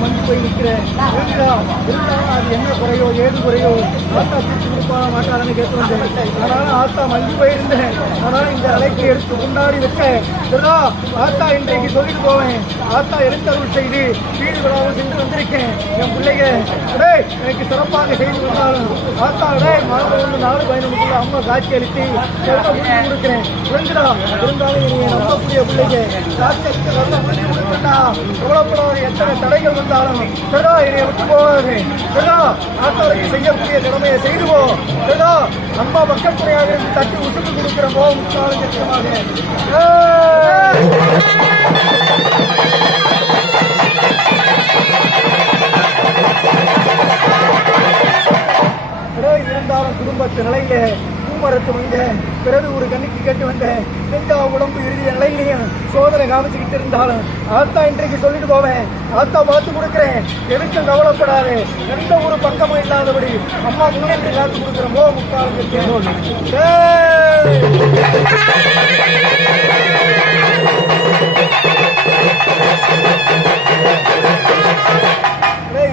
மஞ்சு போய் நிற்கிறேன். அது என்ன குறையோ ஏது குறையோ ஆத்தா தீர்த்து கொடுப்பான மாட்டாரன்னு கேட்டு வந்தேன். அதனால ஆத்தா மஞ்சு போயிருந்தேன். அதனால இந்த அலைக்கு எடுத்து கொண்டாடி வைக்க ஆத்தா இன்றைக்கு சொல்லிட்டு போவேன். ஆத்தா எழுத்தருள் செய்து வீடு விழாவும் சென்று வந்திருக்கேன். என் பிள்ளைங்க எனக்கு சிறப்பாக செய்து வந்தாலும் ஆத்தா மாதம் 4 பயணம் அம்மா காட்சி அளித்து முடிஞ்சு கொடுக்கிறேன். புரிஞ்சுடா இருந்தாலும் இனி நம்பக்கூடிய பிள்ளைங்க காட்சி அளித்து நல்லா முடிஞ்சு கொடுக்கட்டா. எவ்வளவு எத்தனை தடைகள் வந்தாலும் என்னை விட்டு போவாரு. ஆத்தாவுக்கு செய்யக்கூடிய கடமையை செய்துவோம். அம்மா பக்கத்துறையாக இருந்து தட்டி உசுப்பு கொடுக்கிற போகும் நிச்சயமாக இருந்தாலும் குடும்பத்து நிலையில பூமரத்து வந்தேன். பிறகு ஒரு கண்ணுக்கு கேட்டு வந்தேன். நெஞ்சா உடம்பு இறுதிய நிலையிலையும் சோதனை காமிச்சுக்கிட்டு இருந்தாலும் ஆத்தா இன்றைக்கு சொல்லிட்டு போவேன். ஆத்தா பார்த்து கொடுக்குறேன். எதுக்கும் கவலைப்படாது. எந்த ஒரு பக்கமும் இல்லாதபடி அம்மா முன்னேற்றி காத்து கொடுக்குற மோ முக்காலம்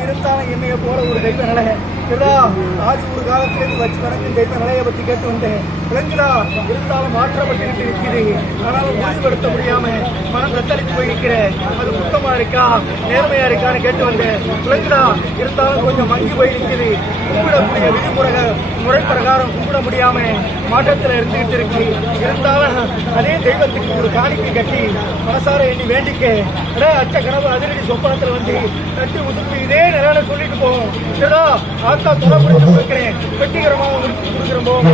இருந்தாலும் என்னைய போல ஒரு தெய்வ நிலைய ஆதி ஒரு காலத்திலிருந்து வச்சு வணங்கும் தெய்வ நிலையை பற்றி கேட்டு வந்தேன். விளங்குதா இருந்தாலும் மாற்றப்பட்டு இருக்குது. ஆனாலும் உறுதிப்படுத்த முடியாம மனம் தத்தளித்து போய் நிற்கிறேன். அது சுத்தமா இருக்கா நேர்மையா இருக்கான்னு கேட்டு வந்தேன். விளங்குதா இருந்தாலும் கொஞ்சம் மங்கி போய் நிற்குது. கும்பிடக்கூடிய முறை பிரகாரம் கும்பிட முடியாம மாற்றத்தில் இருந்துகிட்டு இருக்கு. இருந்தாலும் அதே தெய்வத்துக்கு ஒரு காணிக்கை கட்டி மனசார எண்ணி வேண்டிக்க அச்ச கனவு அதிரடி சொப்பனத்தில் வந்து கட்டி உசுப்பு இதே நிலையில சொல்லிட்டு போவோம். ஆத்தா தொலை பிடிச்சு கொடுக்கிறேன். வெட்டிகரமாக கொடுக்குற போவோம்.